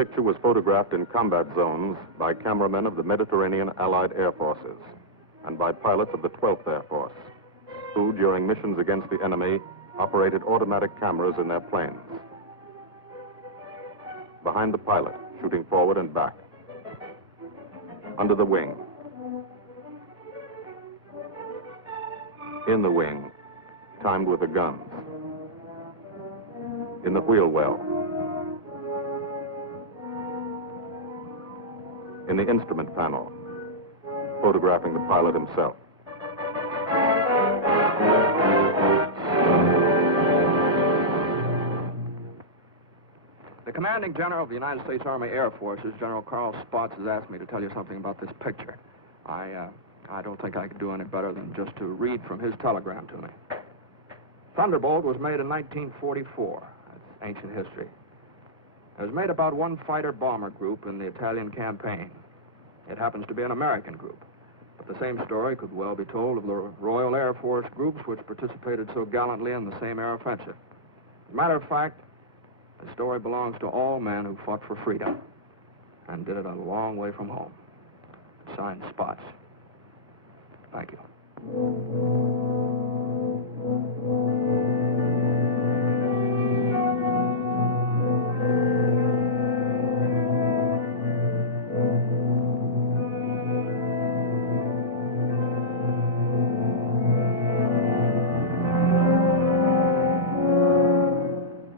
picture was photographed in combat zones by cameramen of the Mediterranean Allied Air Forces and by pilots of the 12th Air Force, who, during missions against the enemy, operated automatic cameras in their planes. Behind the pilot, shooting forward and back. Under the wing. In the wing, timed with the guns. In the wheel well. In the instrument panel, photographing the pilot himself. The commanding general of the United States Army Air Forces, General Carl Spaatz, has asked me to tell you something about this picture. I don't think I could do any better than just to read from his telegram to me. Thunderbolt was made in 1944. That's ancient history. It was made about one fighter-bomber group in the Italian campaign. It happens to be an American group. But the same story could well be told of the Royal Air Force groups which participated so gallantly in the same air offensive. As a matter of fact, the story belongs to all men who fought for freedom and did it a long way from home. Signed, Spaatz. Thank you.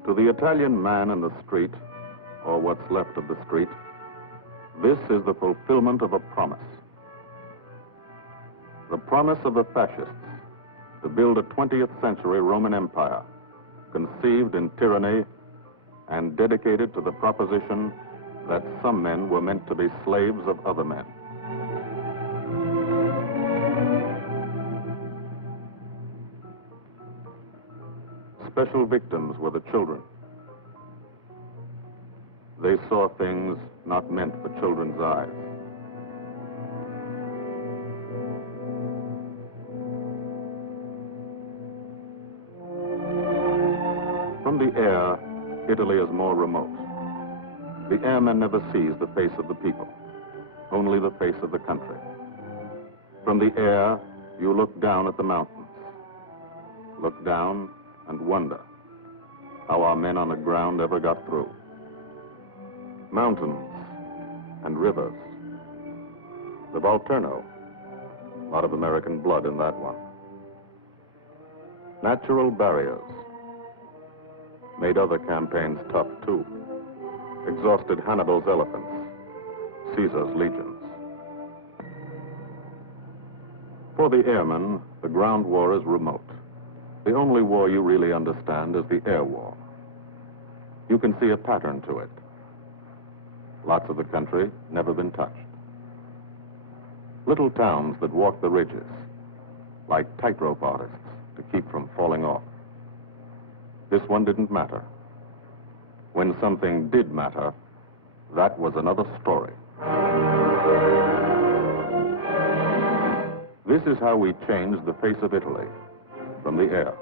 To the Italian man in the street, or what's left of the street, this is the fulfillment of a promise. The promise of the fascists to build a 20th century Roman Empire, conceived in tyranny and dedicated to the proposition that some men were meant to be slaves of other men. Special victims were the children. They saw things not meant for children's eyes. From the air, Italy is more remote. The airman never sees the face of the people, only the face of the country. From the air, you look down at the mountains. Look down and wonder how our men on the ground ever got through. Mountains and rivers. The Volturno, a lot of American blood in that one. Natural barriers made other campaigns tough too. Exhausted Hannibal's elephants, Caesar's legions. For the airmen, the ground war is remote. The only war you really understand is the air war. You can see a pattern to it. Lots of the country never been touched. Little towns that walk the ridges, like tightrope artists to keep from falling off. This one didn't matter. When something did matter, that was another story. This is how we changed the face of Italy. From the air.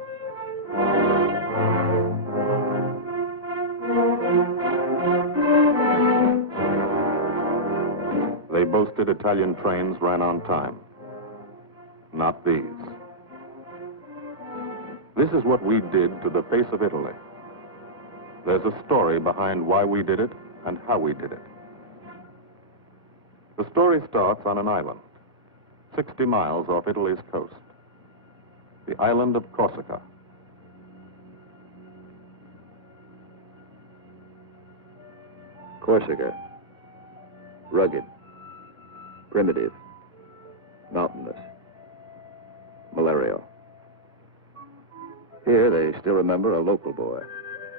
They boasted Italian trains ran on time. Not these. This is what we did to the face of Italy. There's a story behind why we did it and how we did it. The story starts on an island, 60 miles off Italy's coast. The island of Corsica. Corsica. Rugged. Primitive. Mountainous. Malarial. Here they still remember a local boy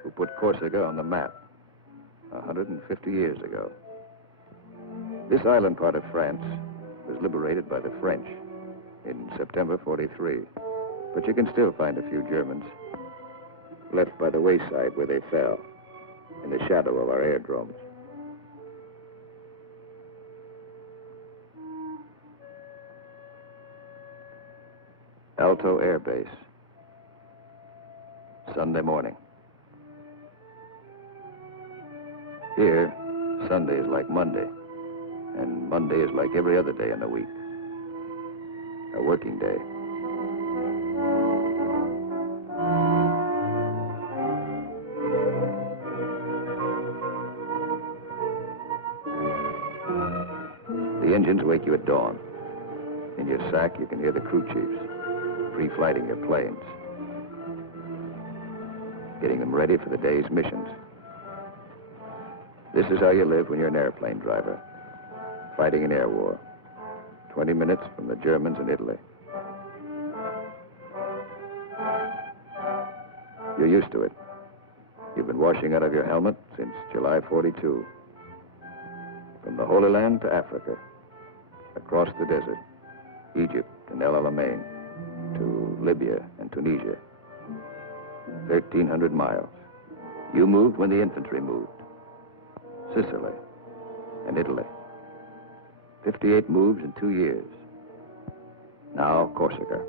who put Corsica on the map 150 years ago. This island part of France was liberated by the French in September 43. But you can still find a few Germans left by the wayside where they fell, in the shadow of our airdromes. Alto Air Base. Sunday morning. Here, Sunday is like Monday, and Monday is like every other day in the week. A working day. The engines wake you at dawn. In your sack, you can hear the crew chiefs pre-flighting your planes, getting them ready for the day's missions. This is how you live when you're an airplane driver, fighting an air war, 20 minutes from the Germans in Italy. You're used to it. You've been washing out of your helmet since July 42. From the Holy Land to Africa, across the desert, Egypt and El Alamein, to Libya and Tunisia. 1,300 miles. You moved when the infantry moved. Sicily and Italy. 58 moves in 2 years. Now Corsica.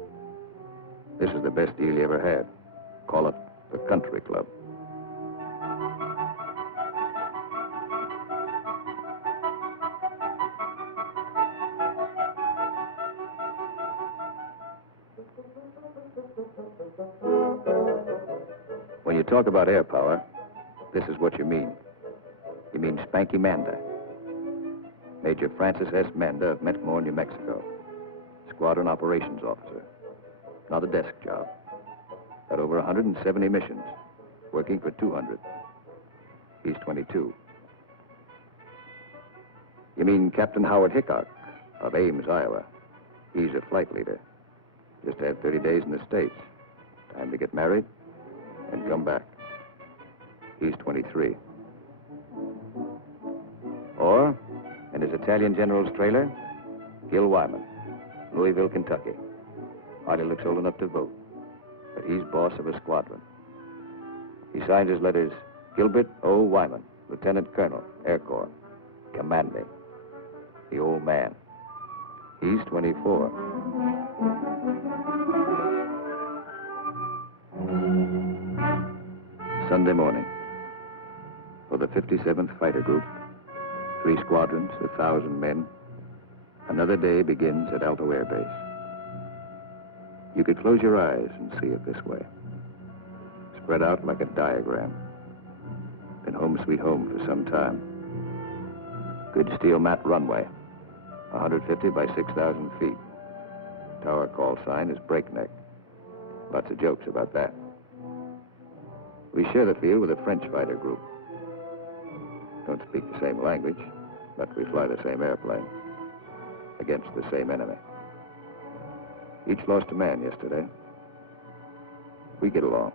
This is the best deal you ever had. Call it the country club. When you talk about air power, this is what you mean. You mean Spanky Manda. Major Francis S. Manda of Metmore, New Mexico. Squadron operations officer. Not a desk job. Got over 170 missions, working for 200. He's 22. You mean Captain Howard Hickok of Ames, Iowa. He's a flight leader. Just had 30 days in the States. Time to get married and come back. He's 23. Or, in his Italian general's trailer, Gil Wyman, Louisville, Kentucky. Hardly looks old enough to vote, but he's boss of a squadron. He signs his letters, Gilbert O. Wyman, Lieutenant Colonel, Air Corps, commanding. The old man. He's 24. Sunday morning. For the 57th Fighter Group, 3 squadrons, 1,000 men, another day begins at Alto Air Base. You could close your eyes and see it this way. Spread out like a diagram. Been home sweet home for some time. Good steel mat runway, 150 by 6,000 feet. Tower call sign is breakneck. Lots of jokes about that. We share the field with a French fighter group. Don't speak the same language, but we fly the same airplane against the same enemy. Each lost a man yesterday. We get along.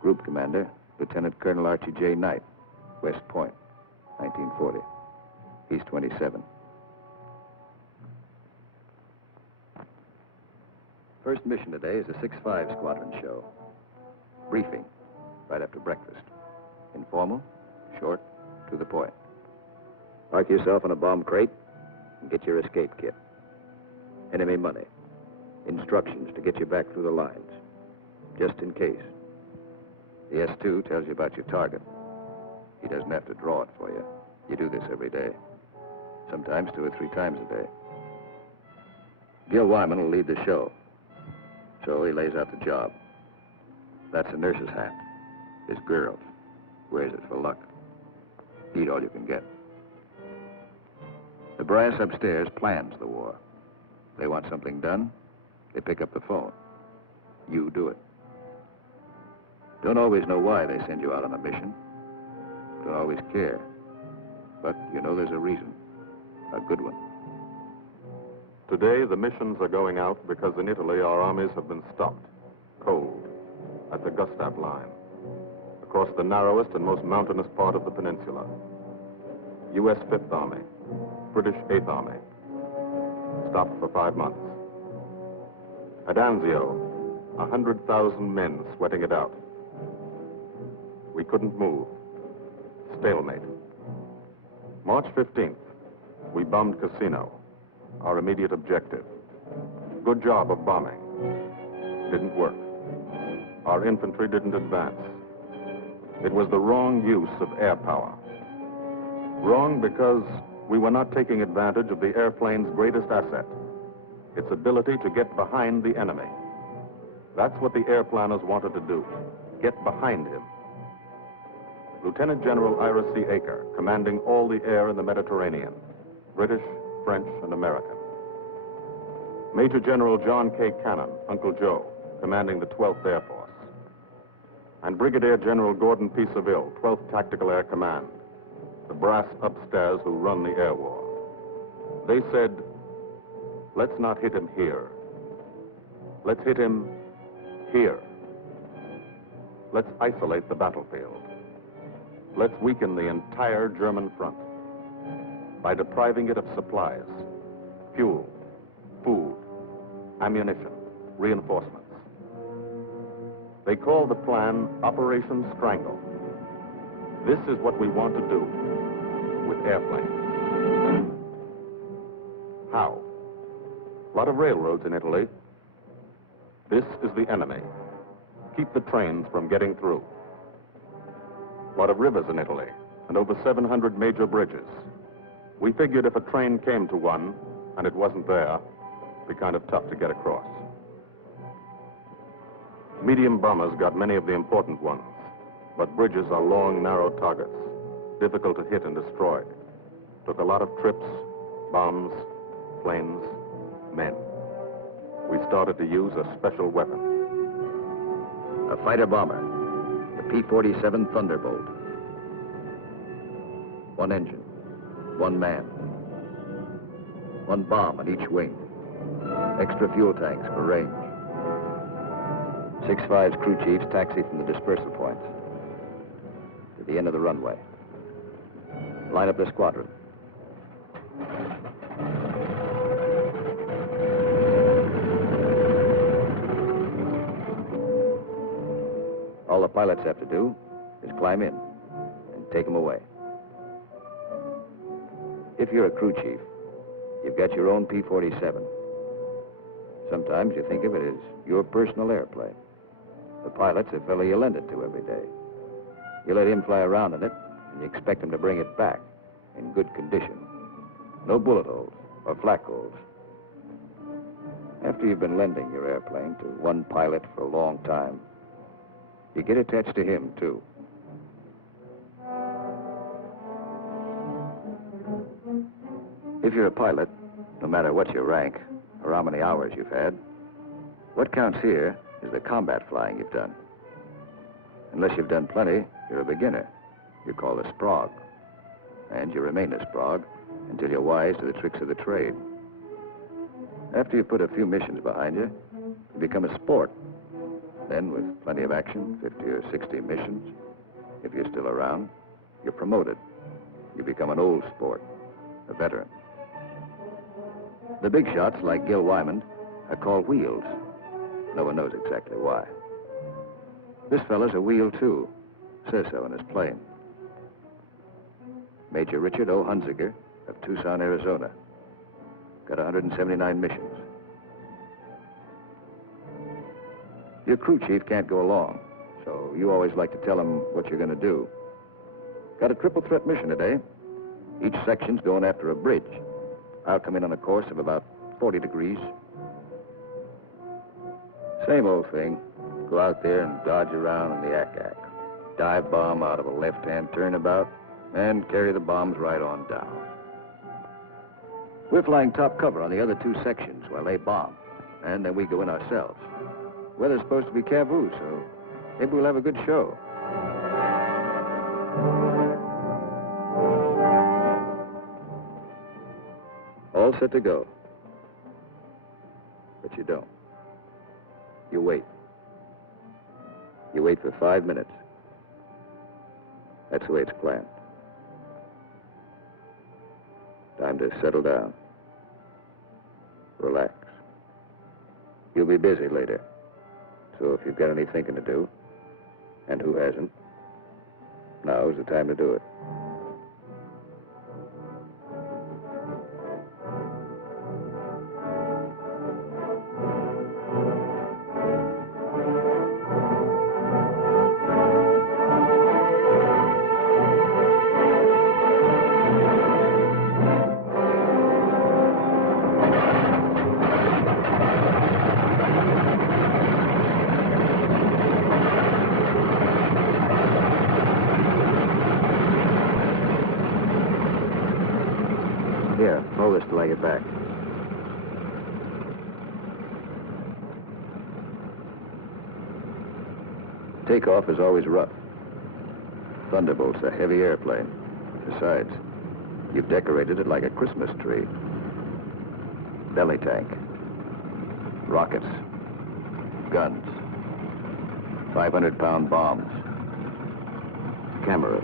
Group commander, Lieutenant Colonel Archie J. Knight, West Point, 1940. He's 27. First mission today is a 6-5 squadron show. Briefing, right after breakfast. Informal, short, to the point. Park yourself in a bomb crate and get your escape kit. Enemy money. Instructions to get you back through the lines, just in case. The S2 tells you about your target. He doesn't have to draw it for you. You do this every day. Sometimes 2 or 3 times a day. Gil Wyman will lead the show. So he lays out the job. That's a nurse's hat. His girl wears it for luck. Eat all you can get. The brass upstairs plans the war. They want something done, they pick up the phone. You do it. Don't always know why they send you out on a mission. Don't always care. But you know there's a reason. A good one. Today, the missions are going out because in Italy, our armies have been stopped, cold, at the Gustav Line, across the narrowest and most mountainous part of the peninsula. U.S. 5th Army, British 8th Army, stopped for 5 months. At Anzio, 100,000 men sweating it out. We couldn't move. Stalemate. March 15th, we bombed Cassino, our immediate objective. Good job of bombing. Didn't work. Our infantry didn't advance. It was the wrong use of air power. Wrong because we were not taking advantage of the airplane's greatest asset, its ability to get behind the enemy. That's what the airplanners wanted to do, get behind him. Lieutenant General Ira C. Aker, commanding all the air in the Mediterranean, British, French, and American. Major General John K. Cannon, Uncle Joe, commanding the 12th Air Force. And Brigadier General Gordon P. Seville, 12th Tactical Air Command, the brass upstairs who run the air war. They said, let's not hit him here. Let's hit him here. Let's isolate the battlefield. Let's weaken the entire German front by depriving it of supplies, fuel, food, ammunition, reinforcements. They call the plan Operation Strangle. This is what we want to do with airplanes. How? A lot of railroads in Italy. This is the enemy. Keep the trains from getting through. A lot of rivers in Italy, and over 700 major bridges. We figured if a train came to one, and it wasn't there, it'd be kind of tough to get across. Medium bombers got many of the important ones, but bridges are long, narrow targets, difficult to hit and destroy. Took a lot of trips, bombs, planes, men. We started to use a special weapon. A fighter bomber, the P-47 Thunderbolt. One engine, one man, one bomb on each wing, extra fuel tanks for range. 6-5's crew chiefs taxi from the dispersal points to the end of the runway. Line up the squadron. All the pilots have to do is climb in and take them away. If you're a crew chief, you've got your own P-47. Sometimes you think of it as your personal airplane. The pilot's a fellow you lend it to every day. You let him fly around in it, and you expect him to bring it back in good condition. No bullet holes or flak holes. After you've been lending your airplane to one pilot for a long time, you get attached to him, too. If you're a pilot, no matter what your rank or how many hours you've had, what counts here is the combat flying you've done. Unless you've done plenty, you're a beginner. You're called a sprog. And you remain a sprog until you're wise to the tricks of the trade. After you've put a few missions behind you, you become a sport. Then, with plenty of action, 50 or 60 missions, if you're still around, you're promoted. You become an old sport, a veteran. The big shots, like Gil Wyman, are called wheels. No one knows exactly why. This fella's a wheel, too. Says so in his plane. Major Richard O. Hunziker of Tucson, Arizona. Got 179 missions. Your crew chief can't go along, so you always like to tell him what you're going to do. Got a triple threat mission today. Each section's going after a bridge. I'll come in on a course of about 40 degrees. Same old thing. Go out there and dodge around in the ack-ack. Dive bomb out of a left-hand turnabout and carry the bombs right on down. We're flying top cover on the other two sections while they bomb, and then we go in ourselves. Weather's supposed to be cavoo, so maybe we'll have a good show. All set to go. But you don't. You wait. You wait for 5 minutes. That's the way it's planned. Time to settle down. Relax. You'll be busy later. So if you've got any thinking to do, and who hasn't, now's the time to do it. Hold this till I get back. Takeoff is always rough. Thunderbolt's a heavy airplane. Besides, you've decorated it like a Christmas tree. Belly tank, rockets, guns, 500-pound bombs, cameras.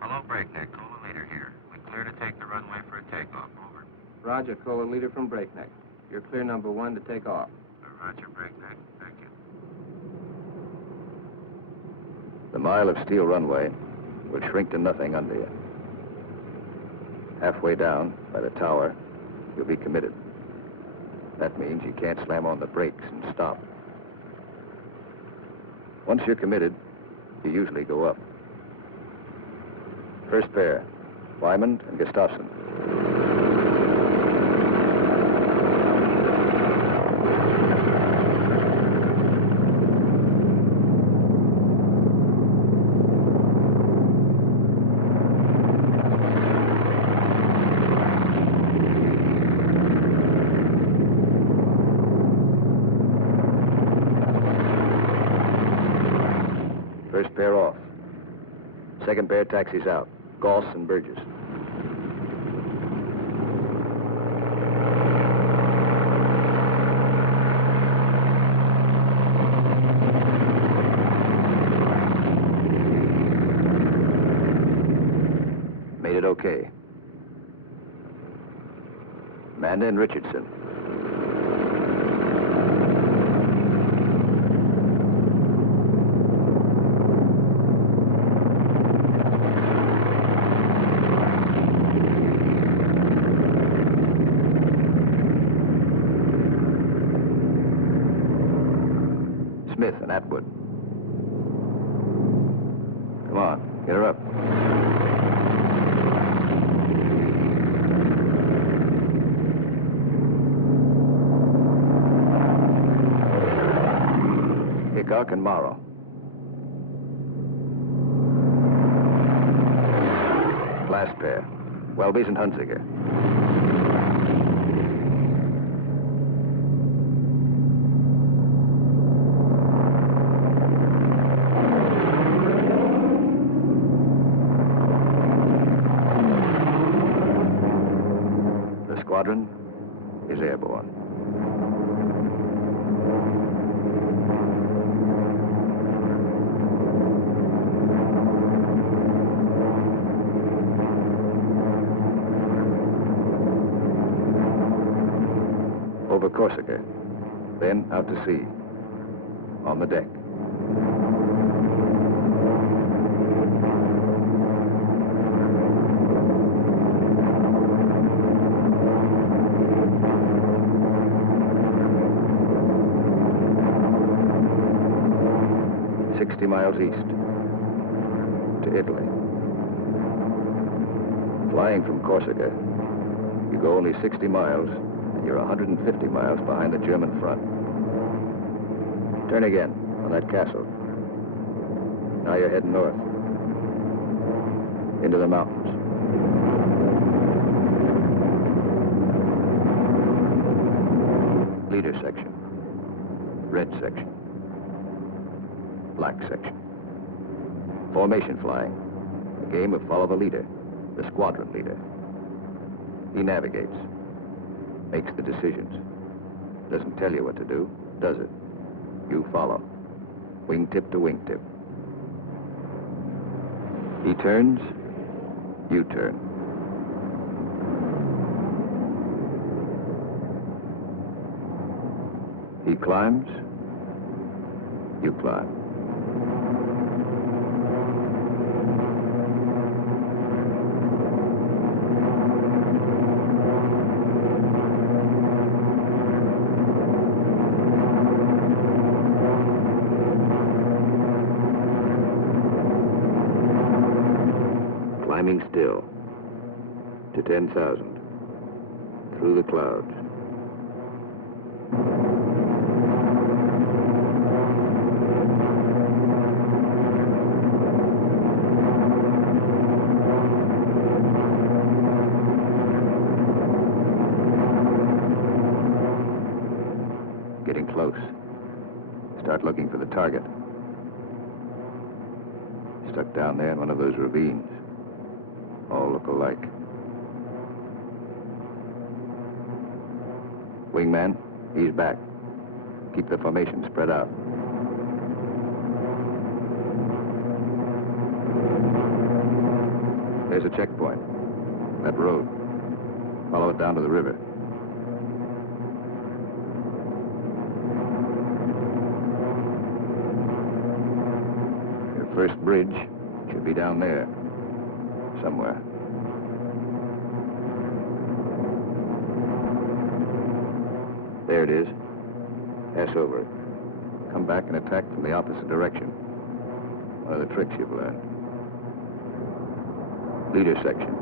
Hello, Breakneck. Cola Leader here. We're clear to take the runway for a takeoff. Over. Roger, Cola Leader from Breakneck. You're clear number 1 to take off. Roger, Breakneck. Thank you. The mile of steel runway will shrink to nothing under you. Halfway down, by the tower, you'll be committed. That means you can't slam on the brakes and stop. Once you're committed, you usually go up. First pair, Wyman and Gustafson. First pair off. Second pair taxis out. Goss and Burgess. Made it okay. Amanda and Richardson. Smith and Atwood. Come on, get her up. Hickok and Morrow. Last pair, Welby's and Hunziker. The squadron is airborne. Over Corsica, then out to sea, on the deck. Miles east to Italy. Flying from Corsica, you go only 60 miles and you're 150 miles behind the German front. Turn again on that castle. Now you're heading north into the mountains. Leader section, red section, black section. Formation flying, a game of follow the leader, the squadron leader. He navigates, makes the decisions. Doesn't tell you what to do, does it? You follow, wingtip to wingtip. He turns, you turn. He climbs, you climb. Climbing still to 10,000 through the clouds. Getting close. Start looking for the target. Stuck down there in one of those ravines. All look alike. Wingman, he's back. Keep the formation spread out. There's a checkpoint. That road. Follow it down to the river. Your first bridge should be down there. Somewhere. There it is. Pass over it. Come back and attack from the opposite direction. One of the tricks you've learned. Leader section.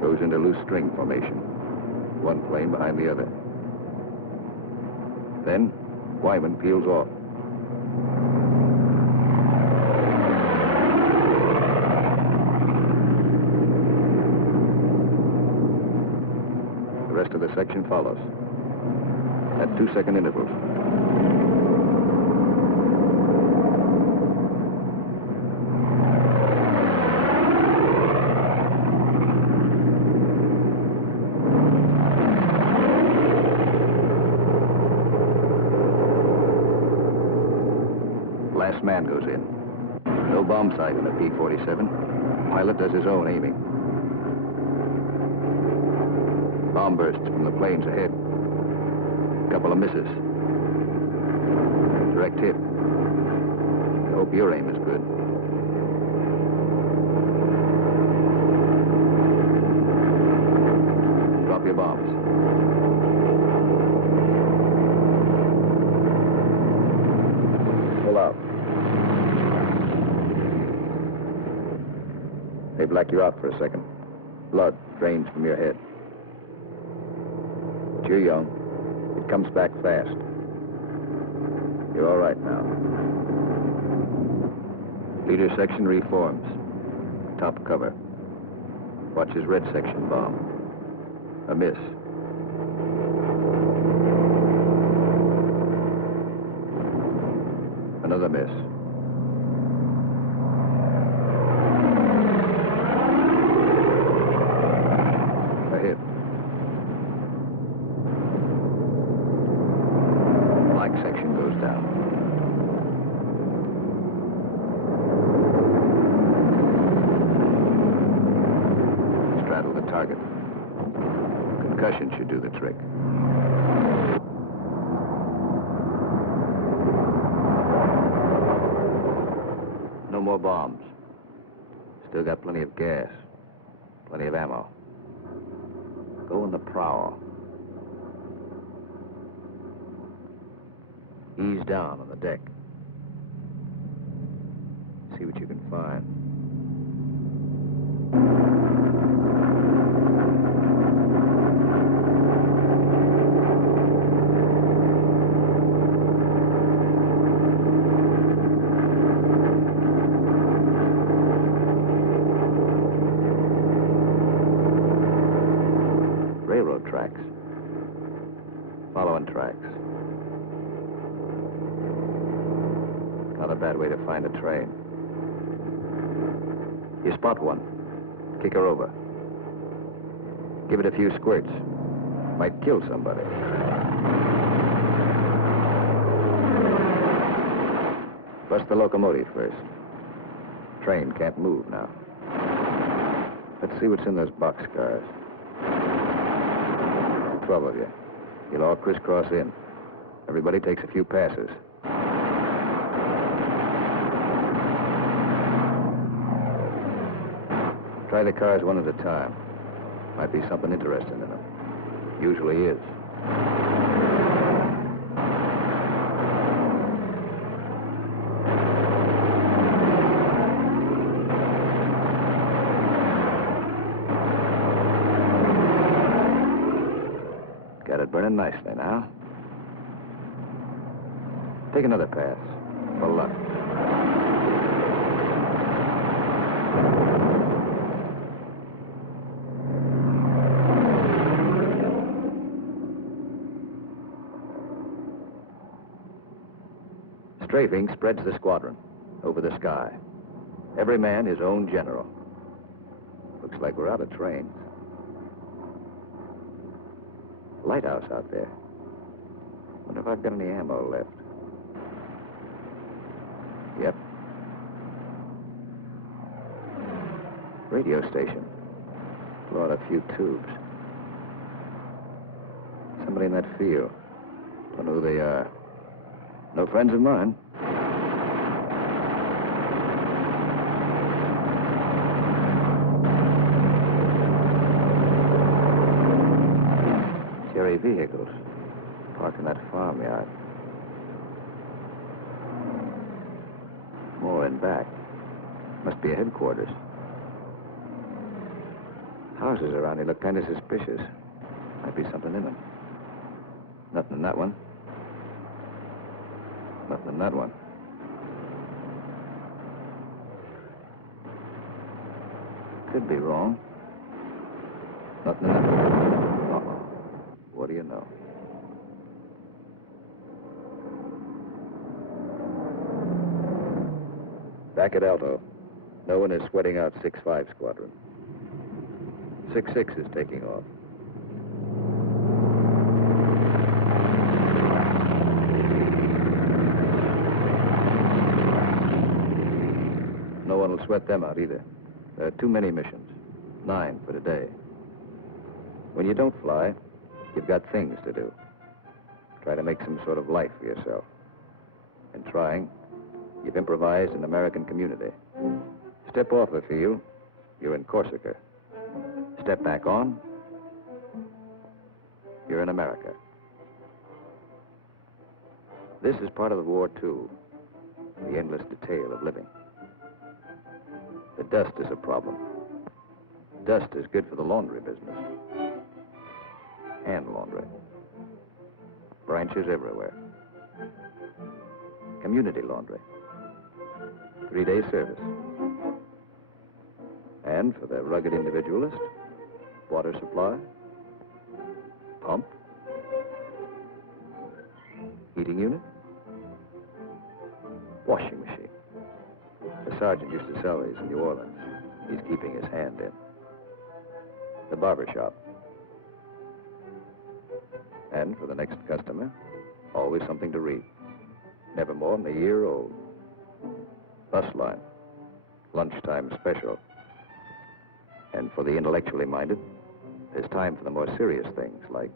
Goes into loose string formation. One plane behind the other. Then, Wyman peels off. The rest of the section follows. At 2-second intervals. Last man goes in. No bomb sight in the P-47. Pilot does his own aiming. Bomb bursts from the planes ahead. Couple of misses. Direct hit. I hope your aim is good. Drop your bombs. Pull out. They black you out for a second. Blood drains from your head. But you're young. It comes back fast. You're all right now. Leader section reforms. Top cover. Watch his red section bomb. A miss. Another miss. A hit. Black section goes down. Straddle the target. Concussion should do the trick. No more bombs. Still got plenty of gas. Plenty of ammo. Go in the prow. Ease down on the deck. See what you can find. Railroad tracks. Following tracks. Not a bad way to find a train. You spot one. Kick her over. Give it a few squirts. Might kill somebody. Bust the locomotive first. Train can't move now. Let's see what's in those boxcars. 12 of you. You'll all crisscross in. Everybody takes a few passes. Try the cars one at a time. Might be something interesting in them. Usually is. Got it burning nicely now. Take another pass. For luck. Strafing spreads the squadron over the sky. Every man his own general. Looks like we're out of trains. Lighthouse out there. Wonder if I've got any ammo left. Yep. Radio station. Blow out a few tubes. Somebody in that field. Don't know who they are. No friends of mine. Cherry vehicles parked in that farmyard. More in back. Must be a headquarters. Houses around here look kind of suspicious. Might be something in them. Nothing in that one. Nothing in that one. Could be wrong. Nothing in that one. Uh-oh. What do you know? Back at Alto. No one is sweating out 6-5 squadron. 6-6 is taking off. No one will sweat them out either. There are too many missions. 9 for today. When you don't fly, you've got things to do. Try to make some sort of life for yourself. In trying, you've improvised an American community. Step off the field, you're in Corsica. Step back on, you're in America. This is part of the war, too. The endless detail of living. The dust is a problem. Dust is good for the laundry business. Hand laundry. Branches everywhere. Community laundry. 3-day service. And for the rugged individualist, water supply, pump, heating unit, washing machine. The sergeant used to sell these in New Orleans. He's keeping his hand in. The barber shop. And for the next customer, always something to read. Never more than a year old. Bus line. Lunchtime special. And for the intellectually minded, there's time for the more serious things, like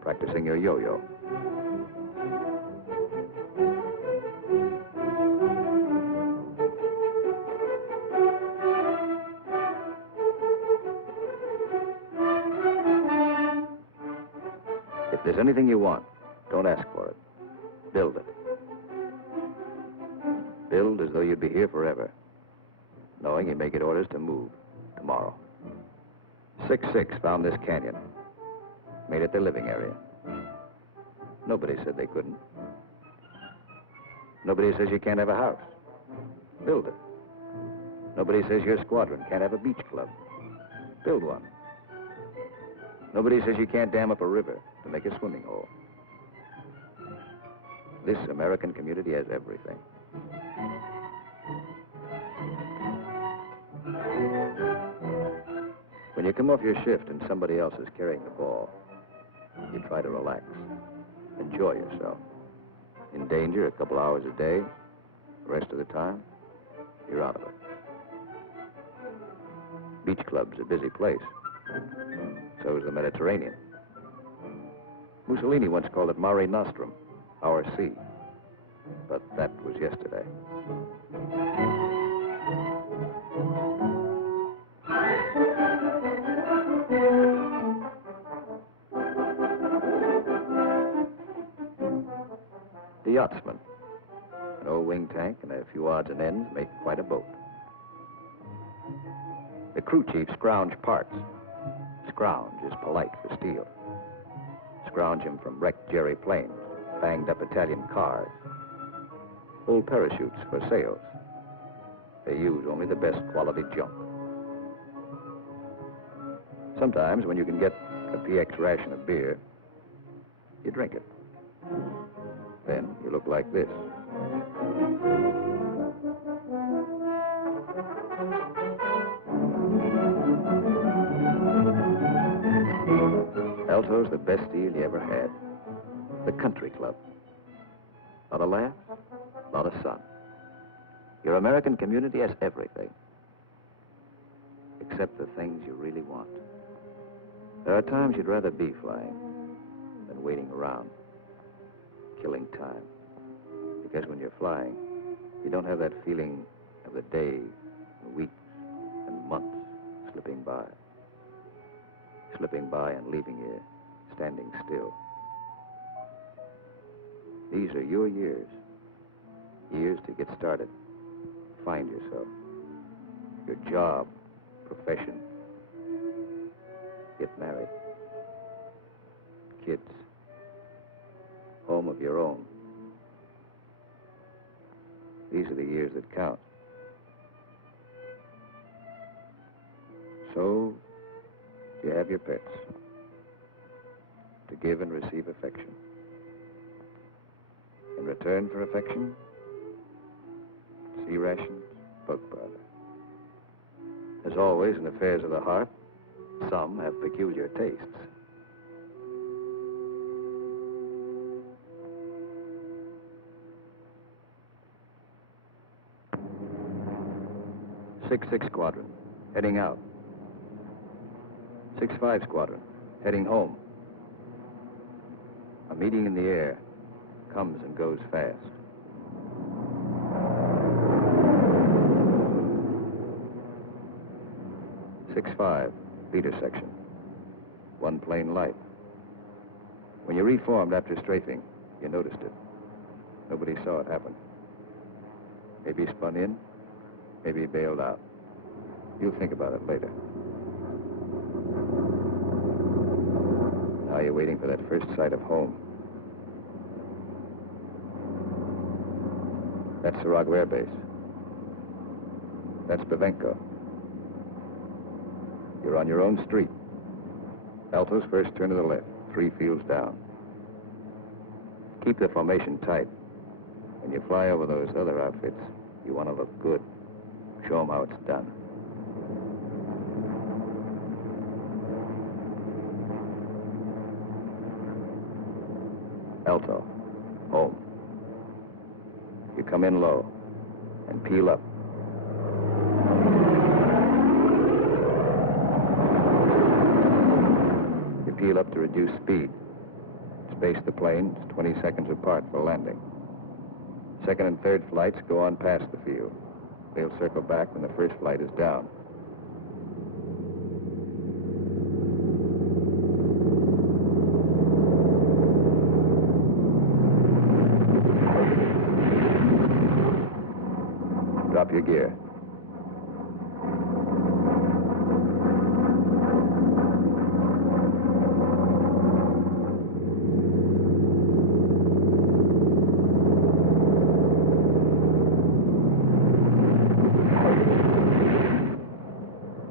practicing your yo-yo. If there's anything you want, don't ask for it. Build it. Build as though you'd be here forever, knowing you may get orders to move tomorrow. 6-6 found this canyon, made it their living area. Nobody said they couldn't. Nobody says you can't have a house. Build it. Nobody says your squadron can't have a beach club. Build one. Nobody says you can't dam up a river to make a swimming hole. This American community has everything. When you come off your shift and somebody else is carrying the ball, you try to relax, enjoy yourself. In danger a couple hours a day, the rest of the time, you're out of it. Beach club's a busy place. So is the Mediterranean. Mussolini once called it Mare Nostrum, our sea. But that was yesterday. The yachtsman. An old wing tank and a few odds and ends make quite a boat. The crew chief scrounge parts. Scrounge is polite for steel. Scrounge him from wrecked Jerry planes, banged up Italian cars, old parachutes for sails. They use only the best quality junk. Sometimes when you can get a PX ration of beer, you drink it. Then you look like this. Alto's the best deal you ever had. The country club. Not a laugh, not a sun. Your American community has everything. Except the things you really want. There are times you'd rather be flying than waiting around, killing time. Because when you're flying, you don't have that feeling of the days, and weeks, and months slipping by. Slipping by and leaving you standing still. These are your years. Years to get started. Find yourself. Your job, profession. Get married. Kids. Home of your own. These are the years that count. So, you have your pets. To give and receive affection. In return for affection, sea rations, bug powder. As always in affairs of the heart, some have peculiar tastes. Six Squadron, heading out. 6-5 Squadron, heading home. A meeting in the air comes and goes fast. 6-5, leader section. One plane light. When you reformed after strafing, you noticed it. Nobody saw it happen. Maybe he spun in, maybe he bailed out. You'll think about it later. Now you're waiting for that first sight of home. That's Sarago Air Base. That's Bavenko. You're on your own street. Alto's first turn to the left, 3 fields down. Keep the formation tight. When you fly over those other outfits, you want to look good. Show them how it's done. Alto, home. You come in low and peel up. You peel up to reduce speed. Space the planes 20 seconds apart for landing. Second and third flights go on past the field. They'll circle back when the first flight is down. Drop your gear.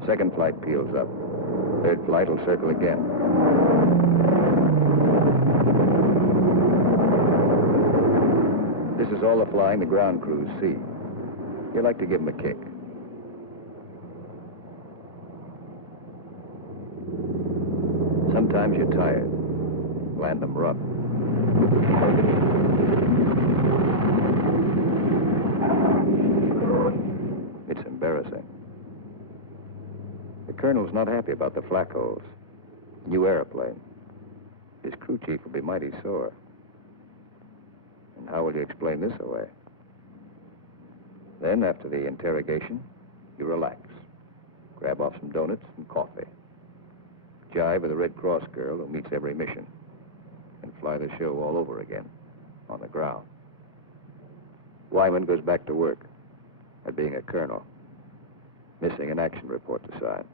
Second flight peels up. Third flight will circle again. This is all the flying the ground crews see. You like to give them a kick. Sometimes you're tired. Land them rough. It's embarrassing. The colonel's not happy about the flak holes. New airplane. His crew chief will be mighty sore. And how will you explain this away? Then, after the interrogation, you relax. Grab off some donuts and coffee. Jive with a Red Cross girl who meets every mission. And fly the show all over again, on the ground. Wyman goes back to work at being a colonel. Missing an action report to sign.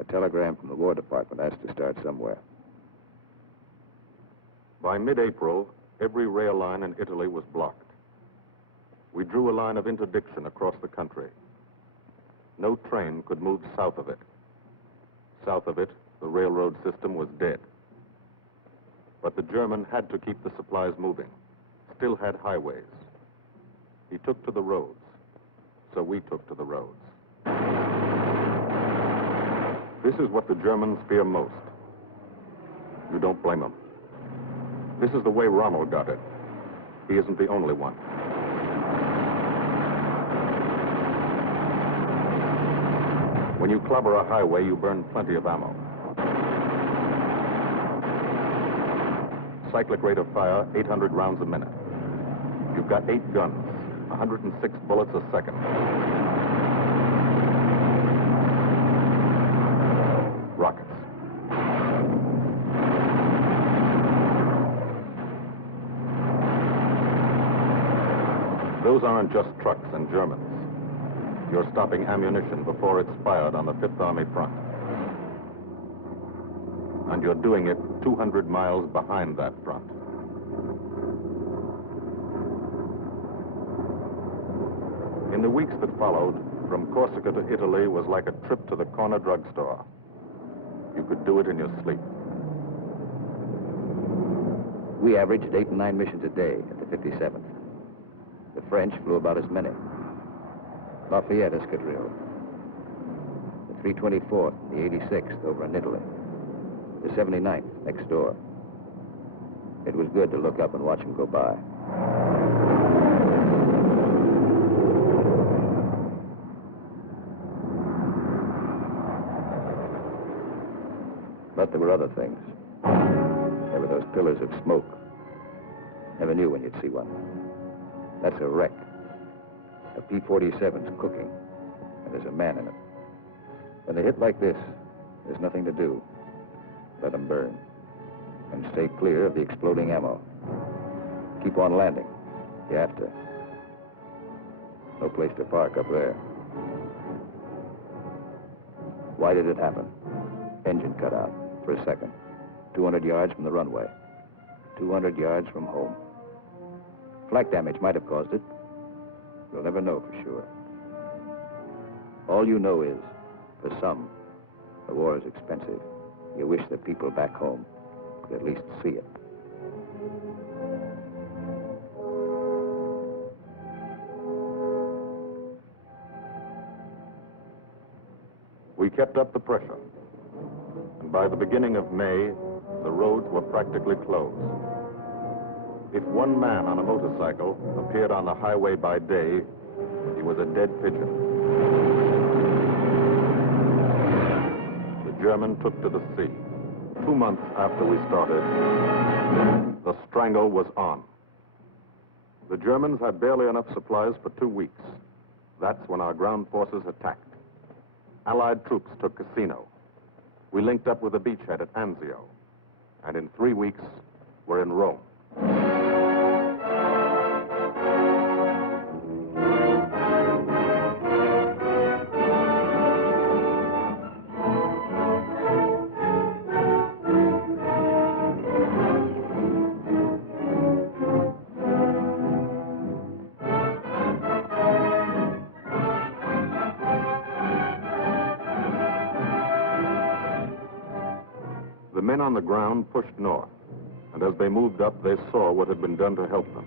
A telegram from the War Department has to start somewhere. By mid-April, every rail line in Italy was blocked. We drew a line of interdiction across the country. No train could move south of it. South of it, the railroad system was dead. But the German had to keep the supplies moving, still had highways. He took to the roads, so we took to the roads. This is what the Germans fear most. You don't blame them. This is the way Rommel got it. He isn't the only one. When you clobber a highway, you burn plenty of ammo. Cyclic rate of fire, 800 rounds a minute. You've got 8 guns, 106 bullets a second. Rockets. Those aren't just trucks and Germans. You're stopping ammunition before it's fired on the Fifth Army front. And you're doing it 200 miles behind that front. In the weeks that followed, from Corsica to Italy was like a trip to the corner drugstore. You could do it in your sleep. We averaged 8 and 9 missions a day at the 57th. The French flew about as many. Lafayette Escadrille, the 324th, the 86th over in Italy, the 79th next door. It was good to look up and watch them go by. But there were other things. There were those pillars of smoke. Never knew when you'd see one. That's a wreck. A P-47's cooking, and there's a man in it. When they hit like this, there's nothing to do. Let them burn. And stay clear of the exploding ammo. Keep on landing. You have to. No place to park up there. Why did it happen? Engine cut out for a second. 200 yards from the runway. 200 yards from home. Flak damage might have caused it. You'll never know for sure. All you know is, for some, the war is expensive. You wish the people back home could at least see it. We kept up the pressure. And by the beginning of May, the roads were practically closed. If one man on a motorcycle appeared on the highway by day, he was a dead pigeon. The German took to the sea. 2 months after we started, the strangle was on. The Germans had barely enough supplies for 2 weeks. That's when our ground forces attacked. Allied troops took Cassino. We linked up with a beachhead at Anzio. And in 3 weeks, we're in Rome. The men on the ground pushed north, and as they moved up, they saw what had been done to help them.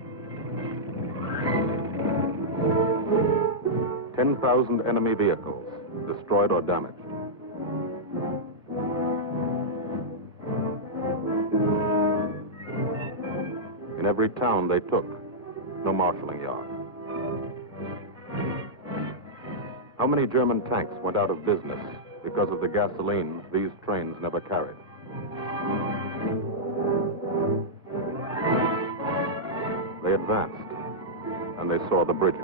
10,000 enemy vehicles, destroyed or damaged. In every town they took, no marshalling yard. How many German tanks went out of business because of the gasoline these trains never carried? They advanced, and they saw the bridges.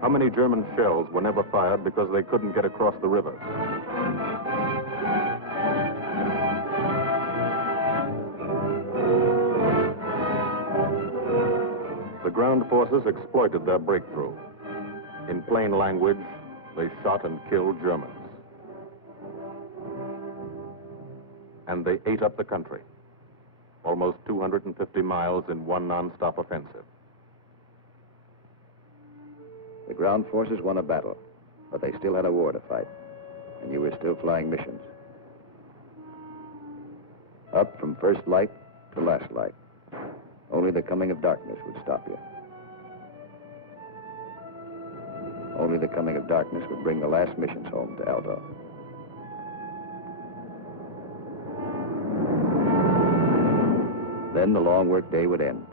How many German shells were never fired because they couldn't get across the rivers? The ground forces exploited their breakthrough. In plain language, they shot and killed Germans. And they ate up the country. Almost 250 miles in one non-stop offensive. The ground forces won a battle, but they still had a war to fight, and you were still flying missions. Up from first light to last light. Only the coming of darkness would stop you. Only the coming of darkness would bring the last missions home to Alto. Then the long work day would end.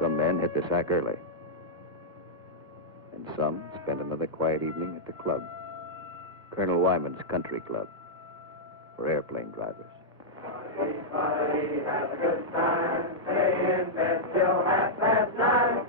Some men hit the sack early. And some spent another quiet evening at the club. Colonel Wyman's Country Club for airplane drivers. Everybody has a good time, stay in bed till 9:30.